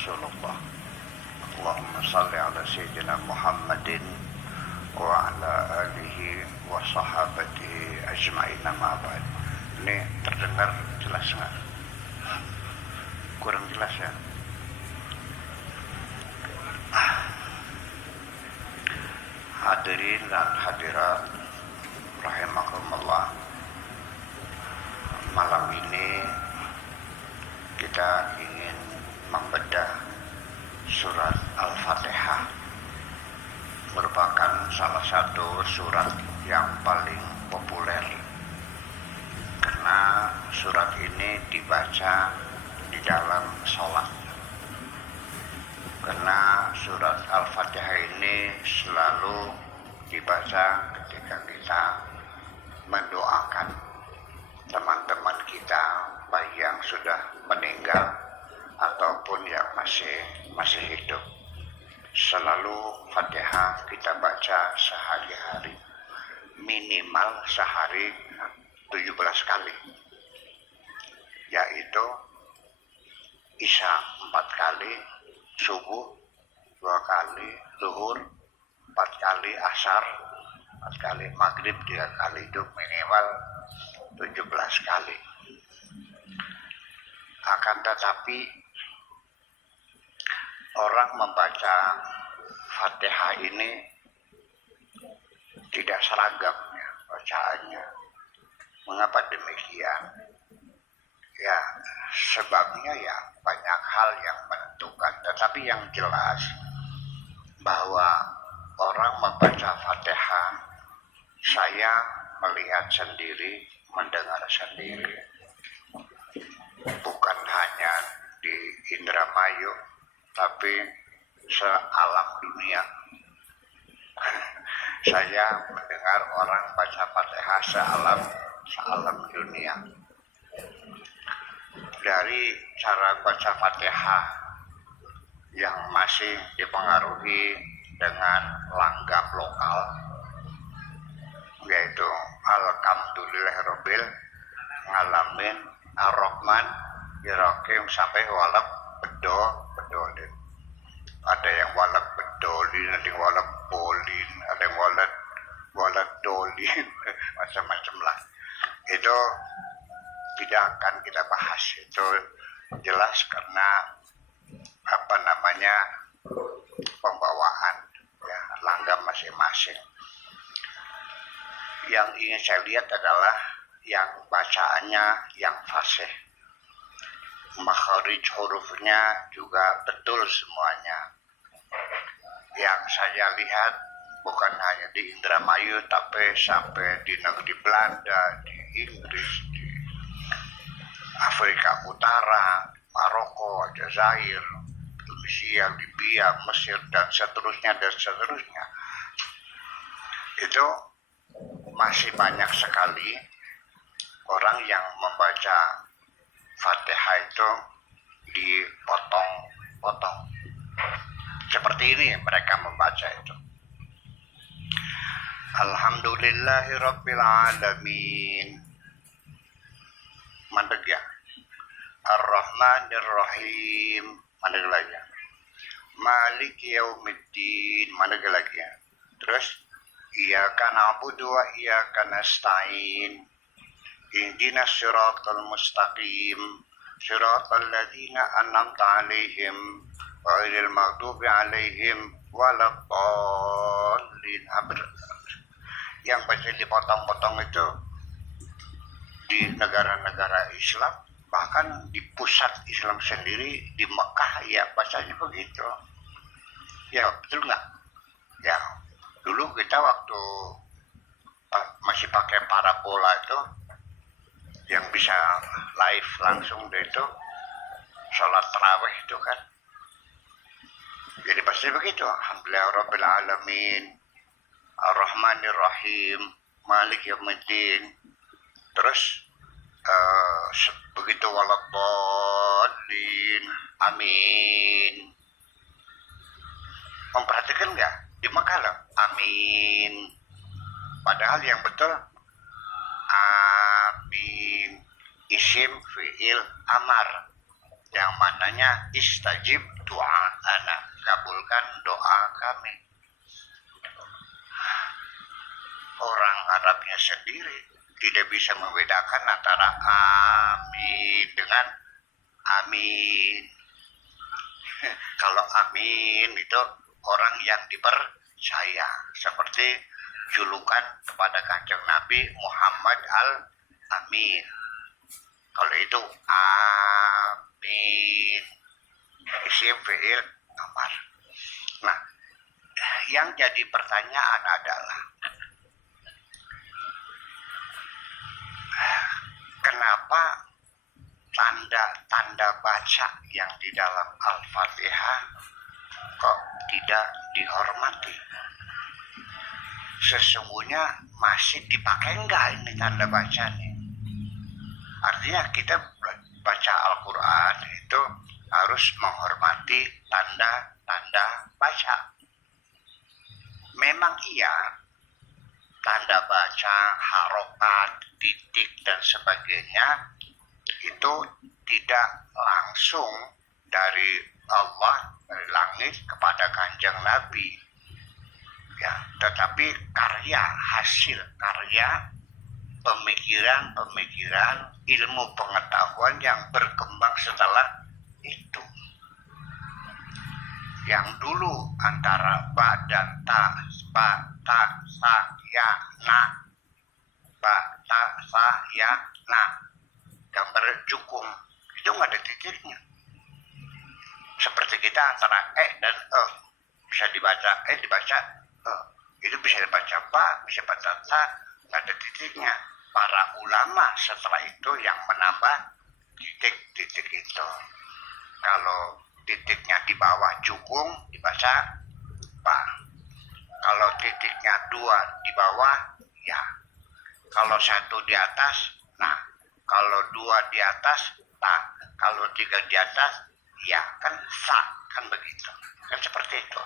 Rasulullah. Allahumma salli ala Sayyidina Muhammadin wa ala alihi wa sahabatihi ajma'in amma ba'd. Ini terdengar jelas nggak? Kurang jelas ya? Hadirin dan hadirat rahimakumullah. Malam ini kita ingin membedah surat Al-Fatihah. Merupakan salah satu surat yang paling populer karena surat ini dibaca di dalam sholat. Karena surat Al-Fatihah ini selalu dibaca ketika kita mendoakan teman-teman kita, baik yang sudah meninggal ataupun yang masih hidup. Selalu Fatihah kita baca sehari-hari, minimal sehari 17 kali, yaitu Isya 4 kali, subuh 2 kali, zuhur 4 kali, asar 4 kali, maghrib 3 kali, itu minimal 17 kali. Akan tetapi orang membaca Fatihah ini tidak seragam ya, bacaannya. Mengapa demikian? Ya, sebabnya ya banyak hal yang menentukan, tetapi yang jelas bahwa orang membaca Fatihah, saya melihat sendiri, mendengar sendiri, bukan hanya di Indramayu, tapi sealam dunia. Saya mendengar orang baca Fatihah sealam dunia. Dari cara baca Fatihah yang masih dipengaruhi dengan langgam lokal, yaitu Alhamdulillahirabbil alamin Ar-Rahman Ar-Rahim sampai walak bedolin. Ada yang walak bedolin, ada yang walak bolin, ada yang walak dolin, macam-macam lah. Itu tidak akan kita bahas, itu jelas karena pembawaan ya, langgam masing-masing. Yang ingin saya lihat adalah yang bacaannya yang fasih, makharij hurufnya juga betul semuanya. Yang saya lihat bukan hanya di Indramayu, tapi sampai di negeri Belanda, di Inggris, di Afrika Utara, Maroko, Aljazair, Tunisia, Libya, Mesir, dan seterusnya. Itu masih banyak sekali orang yang membaca Fatihah itu dipotong-potong. Seperti ini mereka membaca itu. Alhamdulillahirabbil alamin. Mandeg ya. Ar-Rahmanir Rahim. Mandeg lagi ya. Maliki yaumiddin. Mandeg lagi ya. Terus iyyaka na'budu wa iyyaka nasta'in. Ihdinas siratal mustaqim. Siratal ladzina an'amta 'alaihim ghairil maghdubi 'alaihim waladdallin. Yang baca dipotong-potong itu di negara-negara Islam, bahkan di pusat Islam sendiri di Mekah ya bacanya begitu. Ya betul nggak? Ya dulu kita waktu masih pakai parabola itu, yang bisa live langsung itu sholat tarawih itu kan. Jadi pasti begitu. Alhamdulillahirabbil alamin, Ar-Rahmanir Rahim, Maliki yaumiddin. Terus begitu waladdallin, amin. Memperhatikan nggak? Di Mekah loh, amin. Padahal yang betul amin. Isim fi'il amar. yang mananya istajib doa anak, kabulkan doa kami. Orang Arabnya sendiri tidak bisa membedakan antara amin dengan amin. Kalau amin itu orang yang dipercaya, seperti julukan kepada Kanjeng Nabi Muhammad al-Amin. Kalau itu amin, isim fi'il amar. Nah, yang jadi pertanyaan adalah kenapa tanda-tanda baca yang di dalam Al-Fatihah kok tidak dihormati? Sesungguhnya masih dipakai enggak ini tanda bacanya? Artinya kita baca Al-Quran itu harus menghormati tanda-tanda baca. Memang iya, tanda baca, harokat, titik, dan sebagainya itu tidak langsung dari Allah, dari langit kepada Kanjeng Nabi. Ya, tetapi karya, hasil karya, pemikiran, ilmu pengetahuan yang berkembang setelah itu. Yang dulu antara ba dan ta, sa, ya, na, ba, ta, sa, ya, na, gambar jukung itu nggak ada titiknya. Seperti kita antara dan bisa dibaca dibaca itu bisa dibaca ba, bisa baca ta, nggak ada titiknya. Para ulama setelah itu yang menambah titik-titik itu. Kalau titiknya di bawah jukung dibaca ba. Kalau titiknya 2 di bawah ya. Kalau 1 di atas nah. Kalau 2 di atas ta. Kalau 3 di atas ya, kan sa, kan begitu. Kan seperti itu.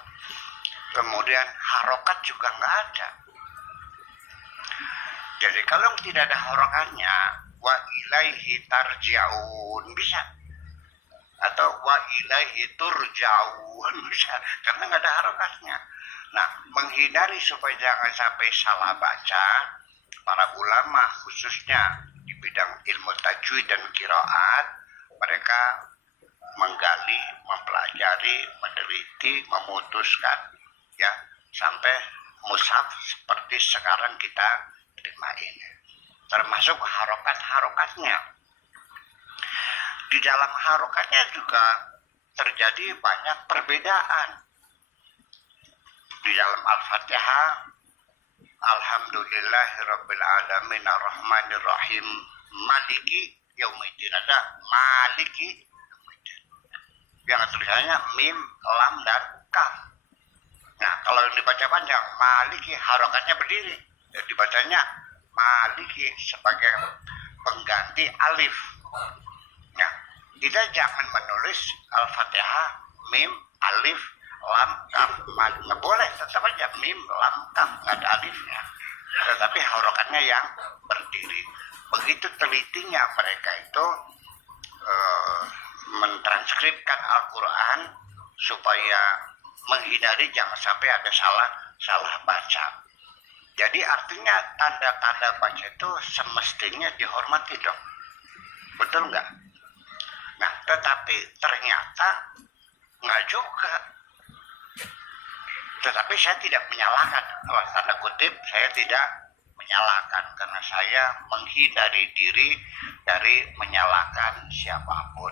Kemudian harokat juga nggak ada. Jadi kalau tidak ada harokatnya, wa ilaihi tarja'un bisa, atau wa ilaihi turja'un bisa, karena nggak ada harokatnya. Nah, menghindari supaya jangan sampai salah baca, para ulama khususnya di bidang ilmu tajwid dan qiraat, mereka menggali, mempelajari, meneliti, memutuskan ya sampai mushaf seperti sekarang kita terima ini, termasuk harokat-harokatnya. Di dalam harokatnya juga terjadi banyak perbedaan. Di dalam Al-Fatihah, Alhamdulillahirabbil alamin arrahmanir rahim maliki yaumiddin, ada maliki yaumiddin. Yang tulisannya mim, lam, dan kaf. Nah, kalau yang dibaca panjang, maliki harokatnya berdiri. Jadi dibacanya maliki sebagai pengganti alif. Nah, kita jangan menulis Al-Fatihah mim, alif, lam, kaf, mad. Nggak boleh, tetap aja mim, lam, kaf, nggak ada alifnya. Tetapi harokatnya yang berdiri. Begitu telitinya mereka itu mentranskripkan Al-Quran supaya menghindari jangan sampai ada salah baca. Jadi artinya tanda-tanda baca itu semestinya dihormati dong. Betul nggak? Nah, tetapi ternyata nggak juga. Tetapi saya tidak menyalahkan, tanda kutip saya tidak menyalahkan, karena saya menghindari diri dari menyalahkan siapapun.